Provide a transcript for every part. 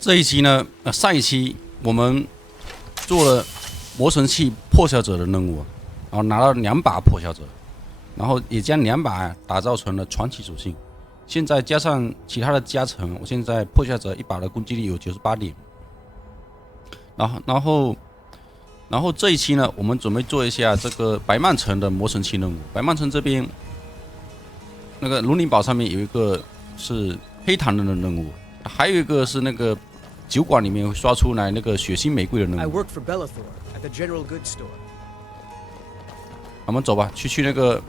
这一期呢，上一期我们做了魔神器破晓者的任务，然后拿了2把破晓者，然后也将2把打造成了传奇属性。现在加上其他的加成，我现在破晓者1把的攻击力有98点。然后这一期呢，我们准备做一下这个白曼城的魔神器任务。白曼城这边那个龙鳞堡上面有一个是黑糖人的任务，还有一个是那个酒馆里面会刷出来那个血腥玫瑰的任务。我们走吧，去那个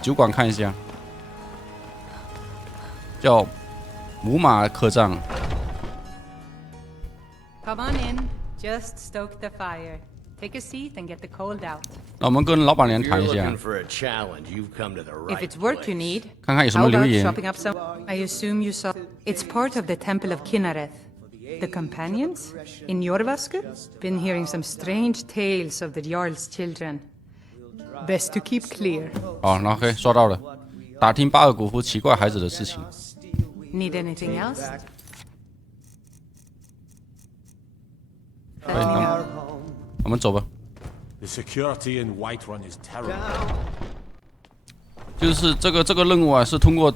酒馆看一下，叫母马客栈。Come on in, just stoke the fire. Take a seat and get the cold out. 那我们跟老板娘谈一下， If it's work you need, 看看有什么 how 留 about 言。 shopping up some? I assume you saw. It's part of the Temple of Kinnareth. The companions in Jorvaskr been hearing some strange tales of the Jarl's children. Best to keep clear. 好，那 OK 刷到了，打听巴尔古夫奇怪孩子的事情。 Need anything else? 可以，我们走吧。 The security in Whiterun is terrible. 就是这个任务啊，是通过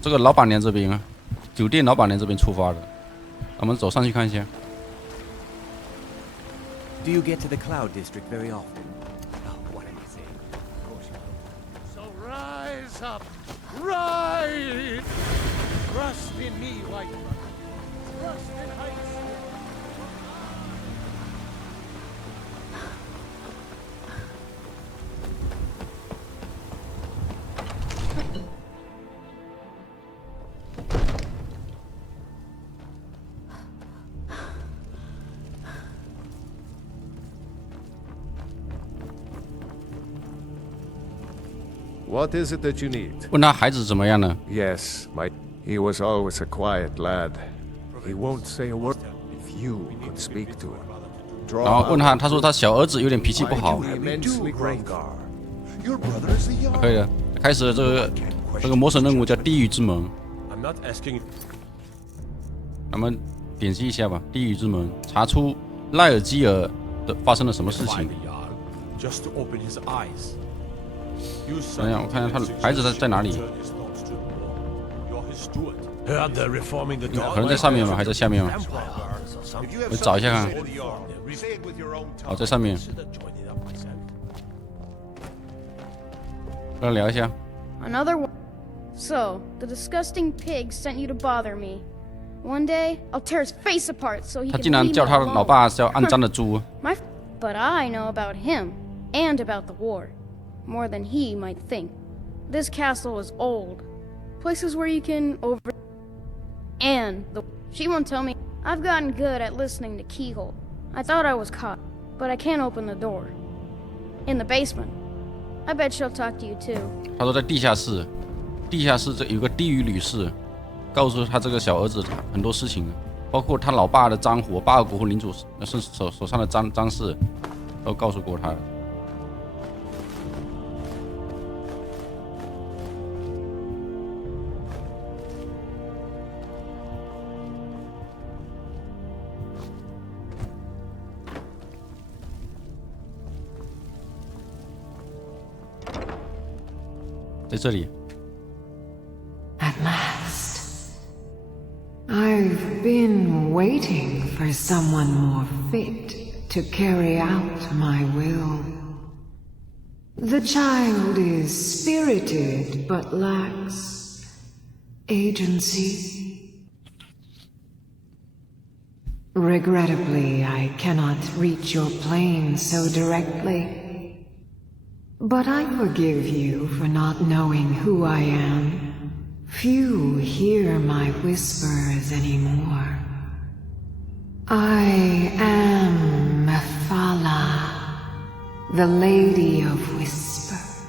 这个老板娘这边啊，酒店老板娘这边出发的。我们走上去看一下。 Do you get to the Cloud District very often? Oh, what am I saying? So rise up, rise! Trust in me, Whiterun. Trust in heights. What is it that you need? 问他孩子怎么样呢？ Yes, he was always a quiet lad. He won't say a word. If you could speak to him. 然后问他，他说他小儿子有点脾气不好。 Immensely great. Your brother is the Jarl. 可以的，开始了这个魔神任务叫地狱之门。 I'm not asking. 咱们点击一下吧，地狱之门，查出赖尔基尔的发生了什么事情。 Just to open his eyes. 等一下，我看看他孩子在哪里？ Heard they're reforming the 可能在上面吧，还在下面吗？我找一下看。 哦，在上面。跟他聊一下。 Another one. So, the disgusting pig sent you to bother me. One day, I'll tear his face apart so he 他 can 竟然 leave 叫 me 他的老 alone. 爸叫肮脏的猪。 But I know about him and about the war more than he might think. This castle is old. Places where you can over and she won't tell me. I've gotten good at listening to keyhole. I thought I was caught, but I can't open the door. In the basement. I bet she'll talk to you too. 他说在地下室，地下室这有个地狱女士，告诉他这个小儿子很多事情，包括他老爸的脏活，巴尔古夫领主手上的脏事，都告诉过他。 在这里。 At last. I've been waiting for someone more fit to carry out my will. The child is spirited but lacks agency. Regrettably, I cannot reach your plane so directly. But I forgive you for not knowing who I am. Few hear my whispers anymore. I am Mephala, the Lady of Whispers.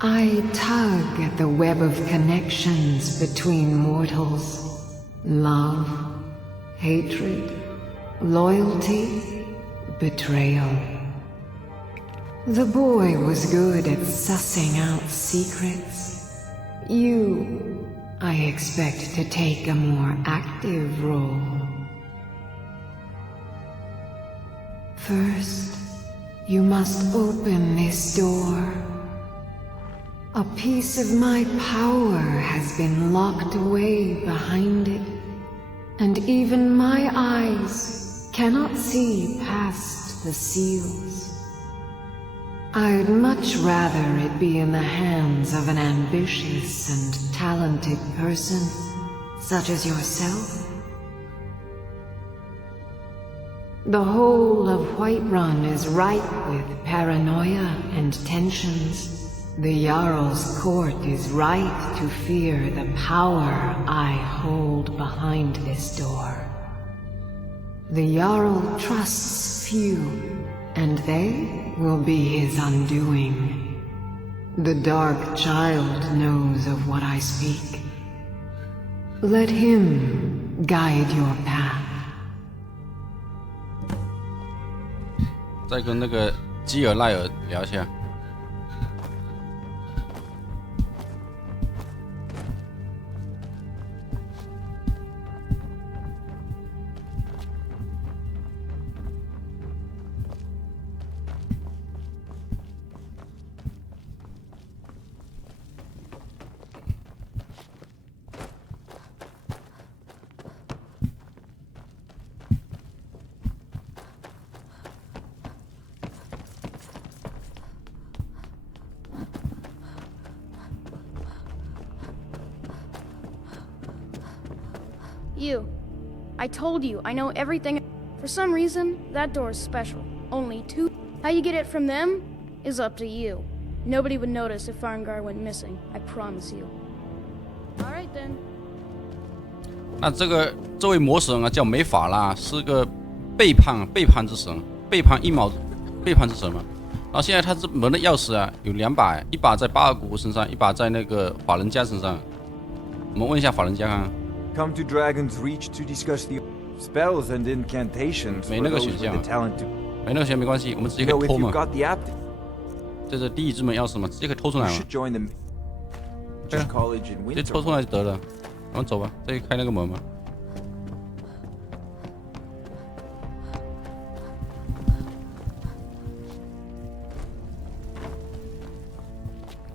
I tug at the web of connections between mortals. Love, hatred, loyalty, betrayal. The boy was good at sussing out secrets. You I expect to take a more active role. First, you must open this door. A piece of my power has been locked away behind it, and even my eyes cannot see past the seals. I'd much rather it be in the hands of an ambitious and talented person, such as yourself. The whole of Whiterun is ripe with paranoia and tensions. The Jarl's court is right to fear the power I hold behind this door. The Jarl trusts few, and they will be his undoing. The Dark Child knows of what I speak. Let him guide your path. 再跟那个基尔奈尔聊一下。You. I told you, I know everything. For some reason, that door is special. Only two. How you get it from them is up to you. Nobody would notice if Farngar went missing. I promise you. Alright then. 那这位魔神啊，叫梅法拉，是个背叛之神，背叛之神嘛。然后现在他这门的钥匙啊有2把，一把在巴尔古身上，一把在那个法人家身上。我们问一下法人家看。 Come to Dragon's Reach to discuss the spells and incantations for those with the talent to. 没那个选项没关系，我们直接可以偷嘛。这是第一之门钥匙嘛，直接可以偷出来嘛。对啊，直接偷出来就得了。我们走吧，这里开那个门嘛。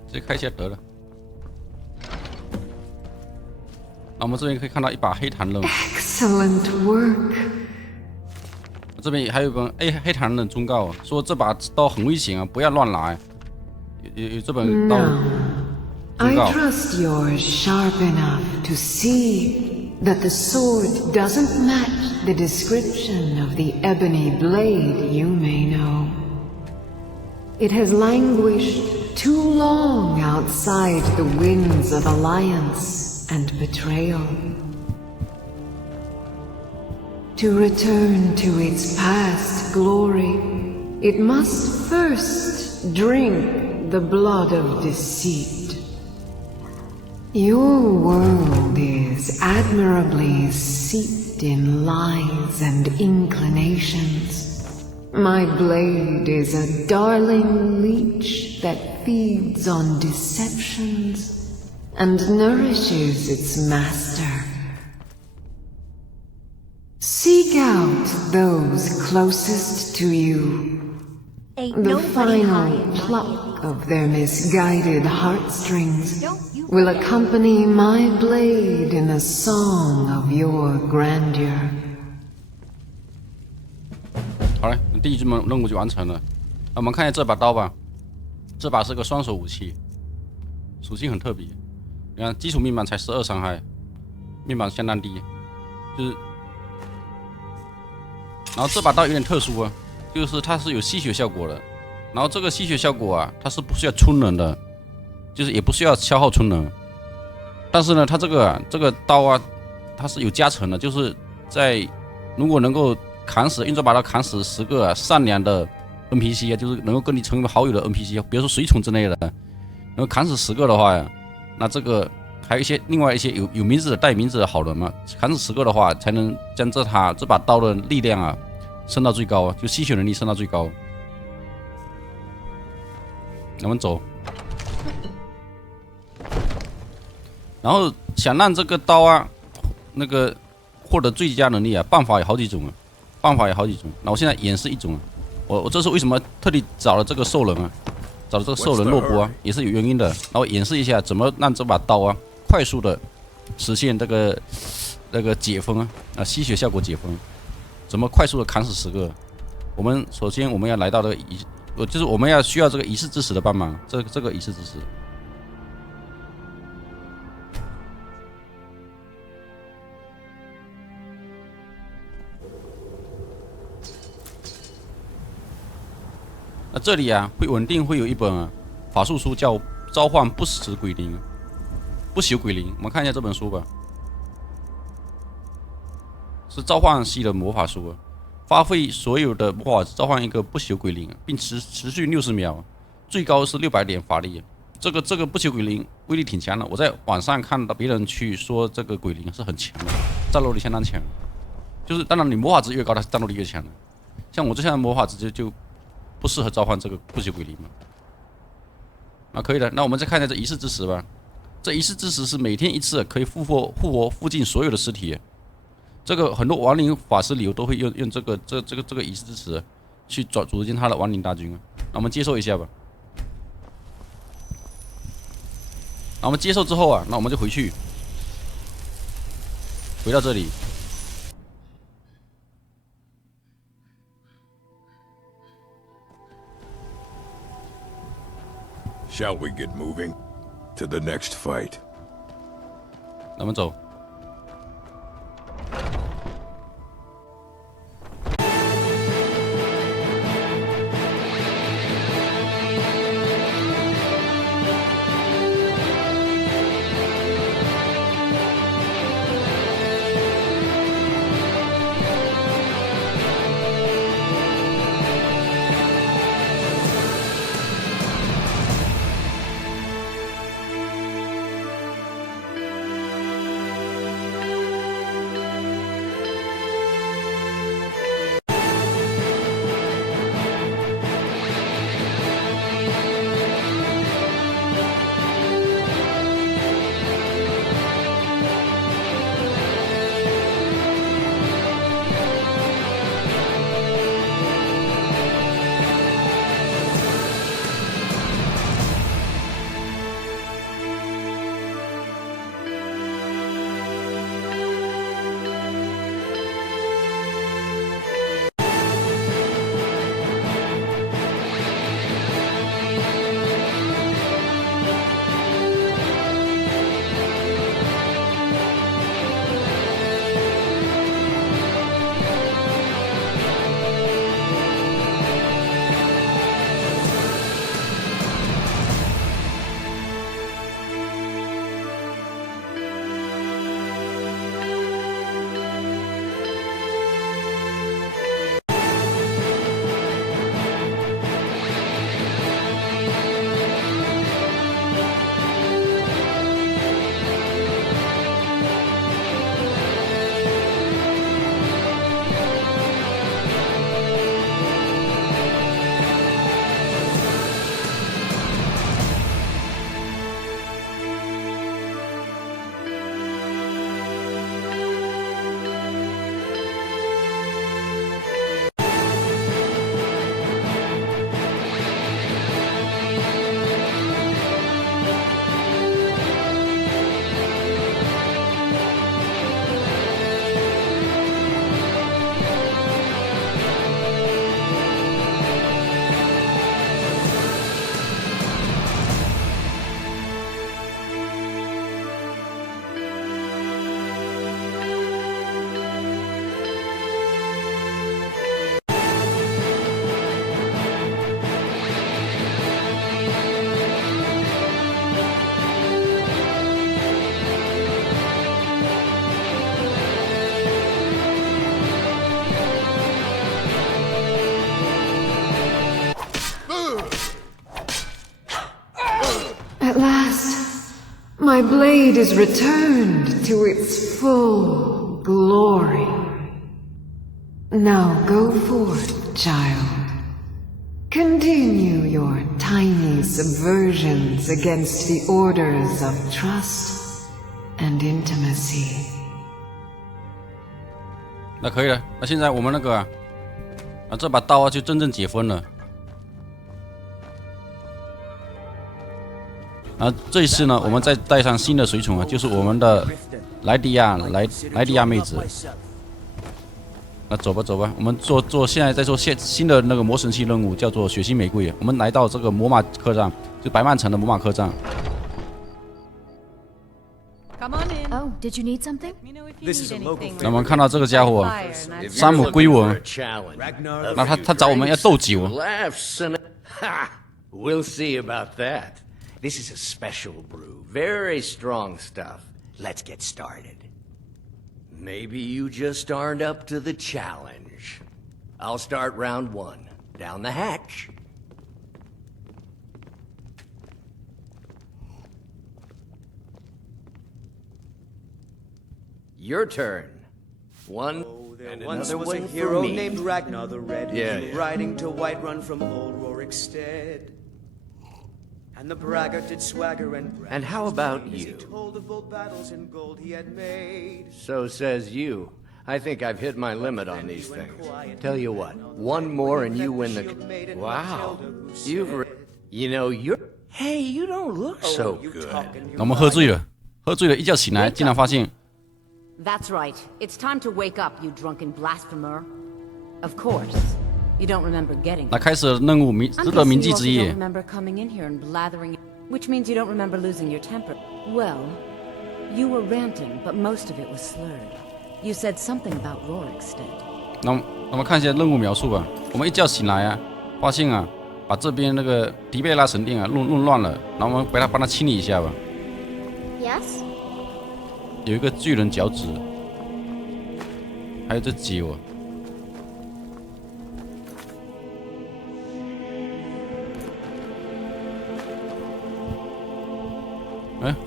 直接开起来得了。 我们这边可以看到一把黑檀刃。Excellent work. 这边还有本黑檀刃忠告，说这把刀很危险啊，不要乱拿。有这本刀忠告。 I trust you're sharp enough to see that the sword doesn't match the description of the ebony blade you may know. It has languished too long outside the winds of alliance and betrayal. To return to its past glory, it must first drink the blood of deceit. Your world is admirably steeped in lies and inclinations. My blade is a darling leech that feeds on deceptions and nourishes its master. Seek out those closest to you. The final pluck of their misguided heartstrings will accompany my blade in the song of your grandeur. 好嘞，第一之门任务就完成了。那我们看一下这把刀吧，这把是个双手武器，属性很特别。 你看，基础命板才12伤害，命板相当低，就是。然后这把刀有点特殊啊，就是它是有吸血效果的。然后这个吸血效果啊，它是不需要充能的，就是也不需要消耗充能。但是呢，它这个刀啊，它是有加成的，就是在如果能够用这把刀砍死10个善良的 NPC 啊，就是能够跟你成为好友的 NPC， 比如说随从之类的，能够砍死10个的话呀。 那这个还有另外一些有名字的带名字的好人嘛，砍死10个的话，才能将这把刀的力量啊升到最高啊，就吸血能力升到最高。我们走。然后想让这个刀啊，那个获得最佳能力啊，办法有好几种啊，那我现在演示一种啊，我这是为什么特地找了这个兽人啊，找了这个兽人洛波啊，也是有原因的。然后演示一下怎么让这把刀啊，快速的实现这个解封啊，吸血效果解封，怎么快速的砍死10个？首先我们要来到这个就是我们需要这个仪式之石的帮忙，这个仪式之石。那这里啊，稳定会有一本法术书，叫《召唤不死鬼灵》，不朽鬼灵。我们看一下这本书吧，是召唤系的魔法书啊。发挥所有的魔法召唤一个不朽鬼灵，并持续60秒，最高是600点法力。这个不朽鬼灵威力挺强的，我在网上看到别人去说这个鬼灵是很强的，战斗力相当强。就是当然你魔法值越高，它战斗力越强的。像我这项的魔法值就不适合召唤这个不朽鬼灵嘛。那可以的，那我们再看一下这仪式之石吧。这仪式之石是每天1次，可以复活附近所有的尸体。这个很多亡灵法师里都会用这个仪式之石去组建他的亡灵大军。那我们接受一下吧。那我们接受之后啊，那我们就回到这里。Shall we get moving to the next fight? 那我们走。At last, my blade is returned to its full glory. Now go forth, child. Continue your tiny subversions against the orders of trust and intimacy. 那可以了，那现在我们那个这把刀就真正解封了。这一次呢，我们再带上新的随从就是我们的莱迪亚妹子。那走吧走吧，我们现在在做新的那个魔神器任务，叫做血腥玫瑰。我们来到这个魔马客栈，就白曼城的魔马客栈。Come on in. Oh, did you need something? This is a local 那我们看到这个家伙，山姆归文，那他找我们要斗酒。 Ha! We'll see about that. This is a special brew. Very strong stuff. Let's get started. Maybe you just aren't up to the challenge. I'll start round 1. Down the hatch. Your turn. One and another was a one hero for me. named Ragnar the Red, Yeah. riding to Whiterun from old Rorikstead. And the braggart did swagger and brag. And how about as he you? told of old battles in gold he had made. So says you. I think I've hit my limit on these things. Tell you what, one more and you win the... Wow. You know, you're... Hey, you don't look so good. 那我们喝醉了，一觉醒来，竟然发现 That's right. It's time to wake up, you drunken blasphemer. Of course. You don't remember getting. 那开始了任务值得铭记之 You 夜 don't。remember coming in here and blathering, which means you don't remember losing your temper. Well, you were ranting, but most of it was slurred. You said something about Rorikstead. 那我们看一下任务描述吧。我们一觉醒来发现把这边那个迪贝拉神殿弄乱了，然后我们帮他清理一下吧。 Yes? 有一个巨人脚趾，还有这酒。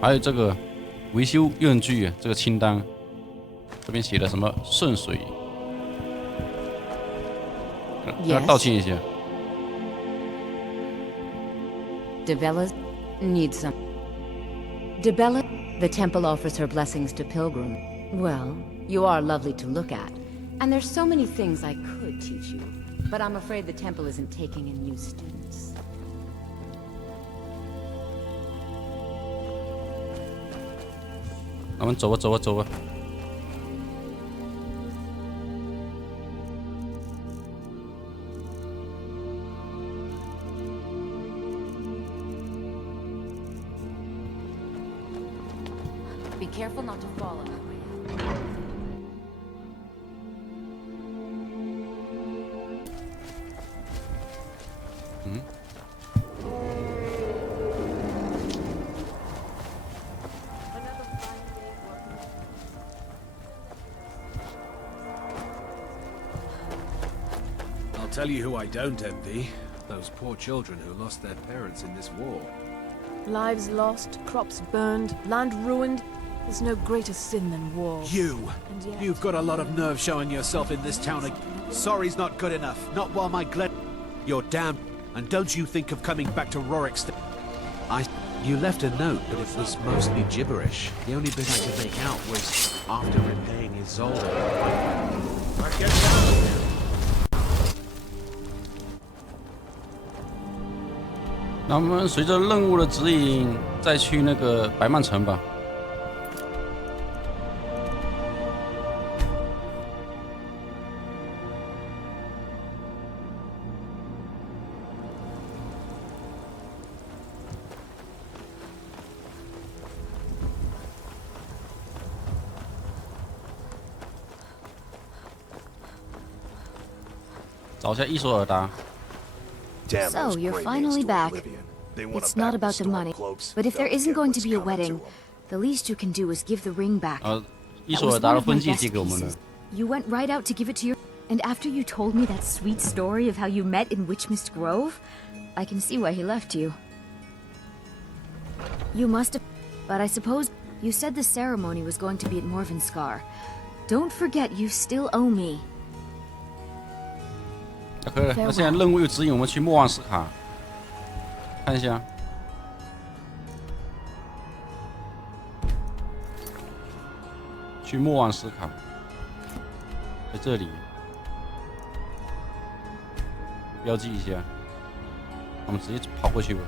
还有这个维修用具这个清单，这边写的什么圣水，要道歉一下。 Debella needs some. Debella, the temple offers her blessings to pilgrims. Well, you are lovely to look at, and there's so many things I could teach you, but I'm afraid the temple isn't taking in new students. 我们走吧。Be careful not to fall on that way. I'll tell you who I don't envy. Those poor children who lost their parents in this war. Lives lost, crops burned, land ruined. There's no greater sin than war. You! And yet... You've got a lot of nerve showing yourself in this town. Sorry's not good enough. Not while my Glen... You're damned. And don't you think of coming back to Rorikstead. You left a note, but it was mostly gibberish. The only bit I could make out was after repaying Isolde. Get down! 那我们随着任务的指引，再去那个白曼城吧。找一下伊索尔达。 So, you're finally back. It's not about the money, but if there isn't going to be a wedding, the least you can do is give the ring back. 伊索尔达的婚戒借给我们了。 You went right out to give it to your... And after you told me that sweet story of how you met in Witchmist Grove, I can see why he left you. You must have... But I suppose you said the ceremony was going to be at Morvenskar. Don't forget you still owe me. 可以了，那现在任务又指引我们去莫旺斯卡，看一下。去莫忘斯卡，在这里标记一下，我们直接跑过去吧。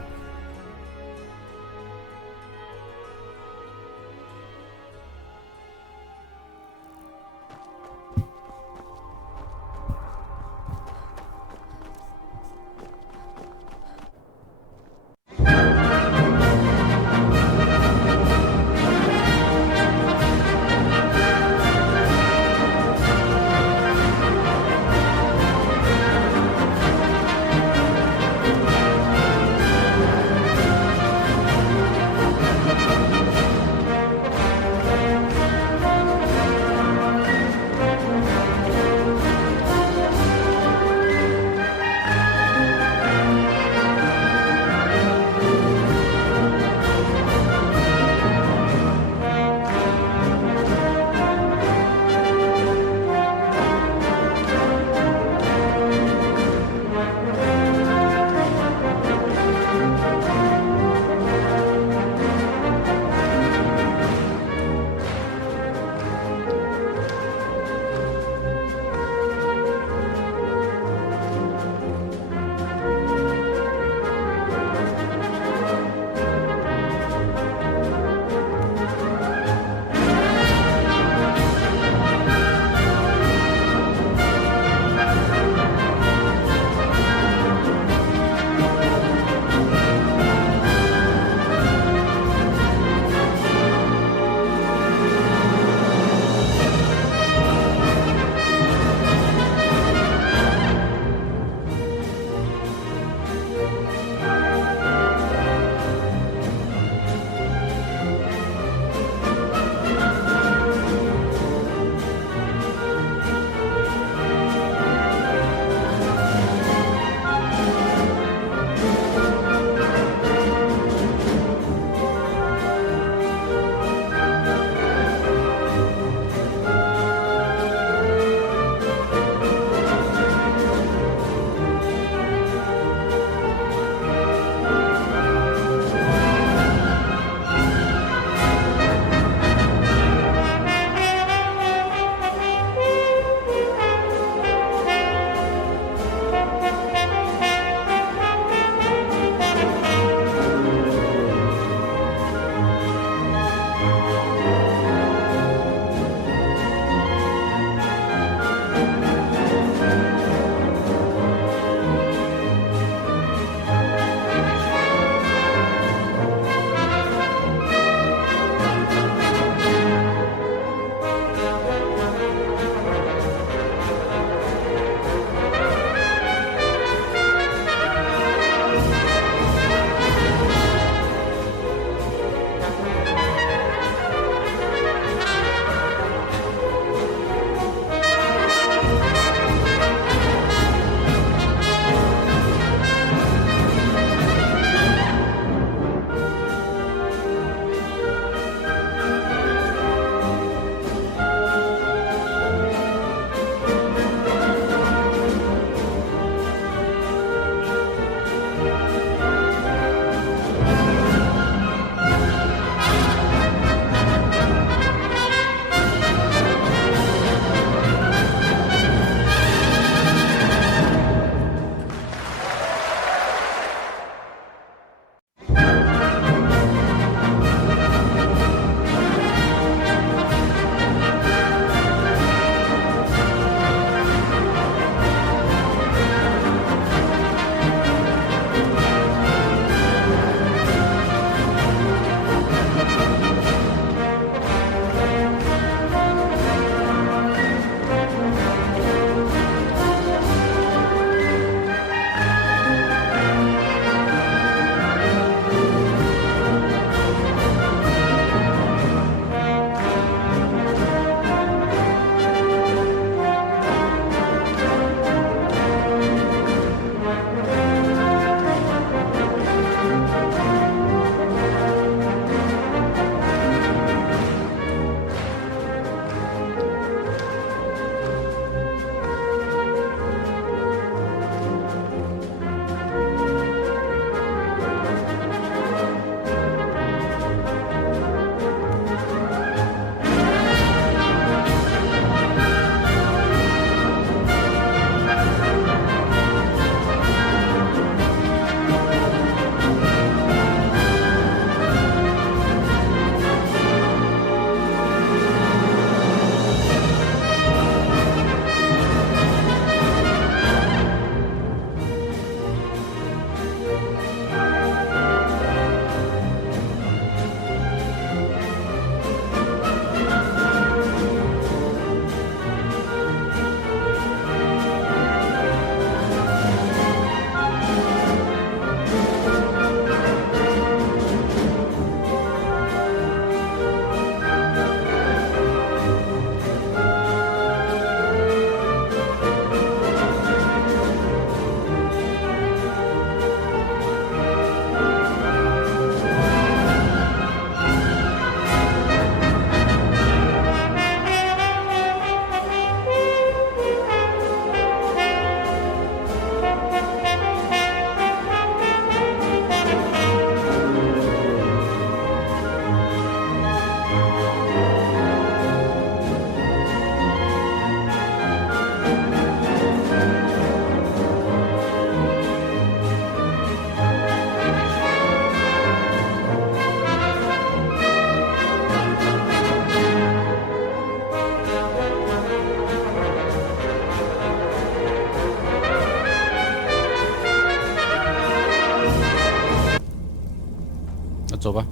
走吧，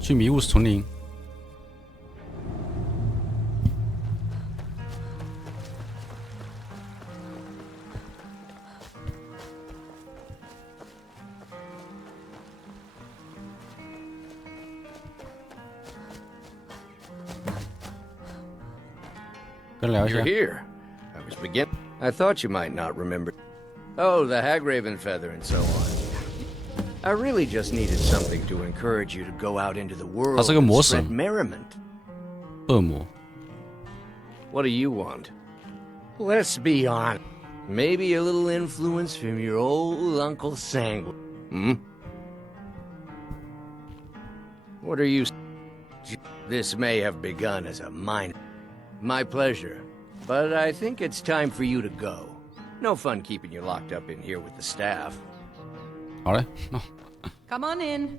去迷雾丛林。跟聊一下。 You're here. I was beginning. I thought you might not remember. Oh, the Hagraven feather and so on. I really just needed something to encourage you to go out into the world and spread merriment. 恶魔。 What do you want? Let's be honest. Maybe a little influence from your old Uncle Sanguine. Hmm? What are you... This may have begun as a minor... My pleasure. But I think it's time for you to go. No fun keeping you locked up in here with the staff. 好嘞， Come on in.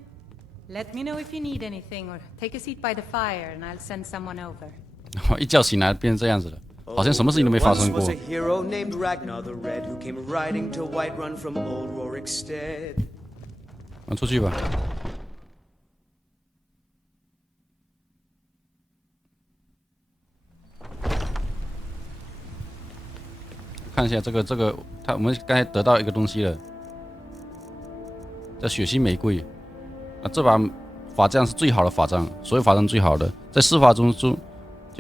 Let me know if you need anything, or take a seat by the fire, and I'll send someone over. 一觉醒来变成这样子了，好像什么事情都没发生过。 Once was a hero named Ragnar the Red who came riding to Whiterun from old Rorikstead. 我出去吧。看一下这个，我们刚才得到一个东西了，叫血腥玫瑰。啊，这把法杖是最好的法杖，所有法杖最好的，在施法中这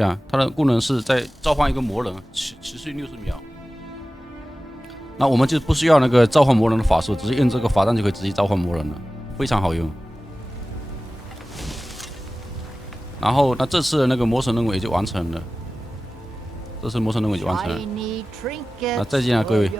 样，它的功能是在召唤一个魔人，持续60秒。那我们就不需要那个召唤魔人的法术，直接用这个法杖就可以直接召唤魔人了，非常好用。然后，那这次的那个魔神任务也就完成了。 这次魔神任务已经完成了。那再见啊，各位。